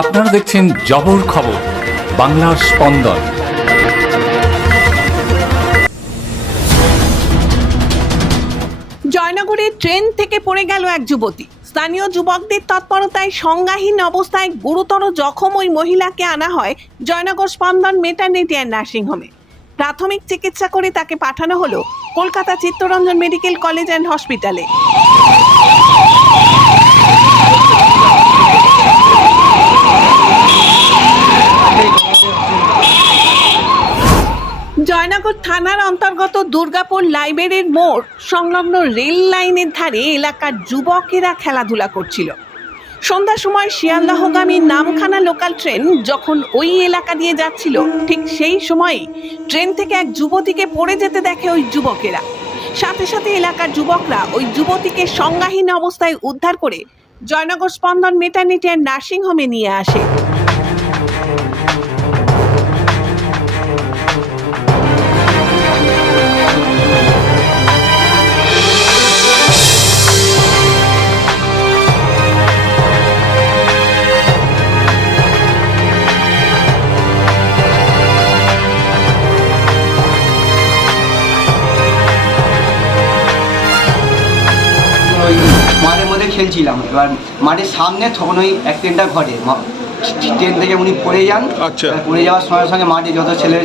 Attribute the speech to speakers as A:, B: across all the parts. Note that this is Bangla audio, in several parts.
A: আপনারা দেখছেন জবর খবর, বাংলার স্পন্দন।
B: জয়নগরে ট্রেন থেকে পড়ে গেল এক যুবতী। স্থানীয় যুবকদের তৎপরতায় সংজ্ঞাহীন অবস্থায় গুরুতর জখম ওই মহিলাকে আনা হয় জয়নগর স্পন্দন মেটার্নিটি অ্যান্ড নার্সিংহোমে প্রাথমিক চিকিৎসা করে তাকে পাঠানো হলো Kolkata Chittaranjan medical college and হসপিটালে জয়নগর থানার অন্তর্গত দুর্গাপুর লাইব্রেরির মোড় সংলগ্ন রেল লাইনের ধারে এলাকার যুবকেরা খেলাধুলা করছিল। সন্ধ্যার সময় শিয়ালদাহগামী নামখানা লোকাল ট্রেন যখন ওই এলাকা দিয়ে যাচ্ছিল, ঠিক সেই সময়ে ট্রেন থেকে এক যুবতীকে পড়ে যেতে দেখে ওই যুবকেরা। সাথে সাথে এলাকার যুবকরা ওই যুবতীকে সংজ্ঞাহীন অবস্থায় উদ্ধার করে জয়নগর স্পন্দন মেটার্নিটি অ্যান্ড নার্সিংহোমে নিয়ে আসে।
C: খেলছিলাম এবার মাঠের সামনে তখন ওই অ্যাক্সিডেন্টটা ঘটে ট্রেন থেকে উনি পড়ে যান।
D: আচ্ছা।
C: পড়ে যাওয়ার সঙ্গে সঙ্গে মাঠে যত ছেলে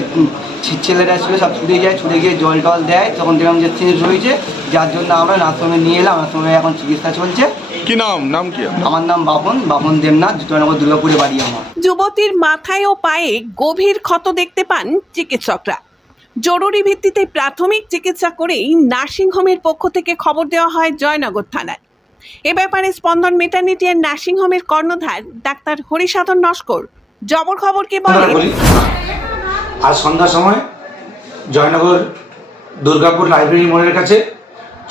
C: ছেলেরা ছিল সব ছুটে যায় ছুটে গিয়ে জল টল দেয়। তখন দেখলাম যে সিরিজ রয়েছে। যার জন্য আমরা নার্সিংহোমে নিয়ে এলাম। নার্সিংহোমে এখন চিকিৎসা চলছে।
D: কি নাম? নাম কি
C: আমার নাম বাপন। বাপন দেবনাথ জয়নগর দুর্গাপুরে বাড়ি আমার।
B: যুবতীর মাথায় ও পায়ে গভীর ক্ষত দেখতে পান চিকিৎসকরা। জরুরি ভিত্তিতে প্রাথমিক চিকিৎসা করেই নার্সিংহোমের পক্ষ থেকে খবর দেওয়া হয় জয়নগর থানায়। এ ব্যাপারে স্পন্দন মেটার্নিটি অ্যান্ড নার্সিংহোমের কর্ণধার, ডাক্তার হরিসাধন নস্কর। জবর খবরকে বলেন
E: বলি? আজ সন্ধ্যার সময় জয়নগর দুর্গাপুর লাইব্রেরি মোড়ের কাছে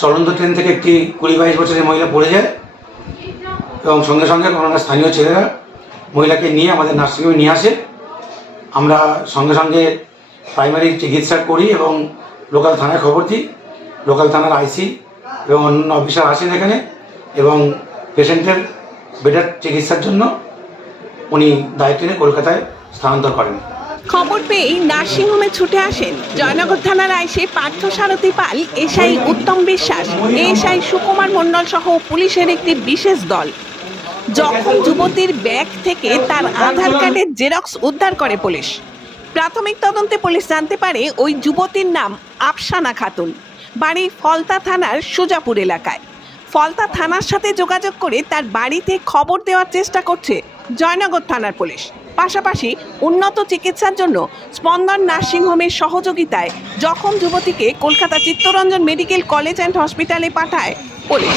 E: চলন্ত ট্রেন থেকে একটি কুড়ি বাইশ বছরের মহিলা পড়ে যায় এবং সঙ্গে সঙ্গে কোনো স্থানীয় ছেলেরা মহিলাকে নিয়ে আমাদের নার্সিংহোমে নিয়ে আসে। আমরা সঙ্গে সঙ্গে প্রাইমারি চিকিৎসা করি এবং লোকাল থানায় খবর দিই। লোকাল থানার আইসি এবং অন্য অফিসার আসেন এখানে। এবং পেশেন্টের বেটার চিকিৎসার জন্য উনি দায়িত্ব নিয়ে কলকাতায় স্থানান্তর করেন।
B: খবর পেয়েই নার্সিংহোমে ছুটে আসেন। জয়নগর থানার আইসে পার্থ সারথী পাল, এসআই উত্তম বিশ্বাস, এসআই সুকুমার মণ্ডল সহ পুলিশের একটি বিশেষ দল। যখন যুবতীর ব্যাগ থেকে তার আধার কার্ডের জেরক্স উদ্ধার করে পুলিশ। প্রাথমিক তদন্তে পুলিশ জানতে পারে ওই যুবতীর নাম আফসানা খাতুন। বাড়ি ফলতা থানার সুজাপুর এলাকায়। ফলতা থানার সাথে যোগাযোগ করে তার বাড়িতে খবর দেওয়ার চেষ্টা করছে জয়নগর থানার পুলিশ। পাশাপাশি উন্নত চিকিৎসার জন্য স্পন্দন নার্সিংহোমের সহযোগিতায় জখম যুবতীকে Kolkata Chittaranjan medical college and হসপিটালে পাঠায় পুলিশ।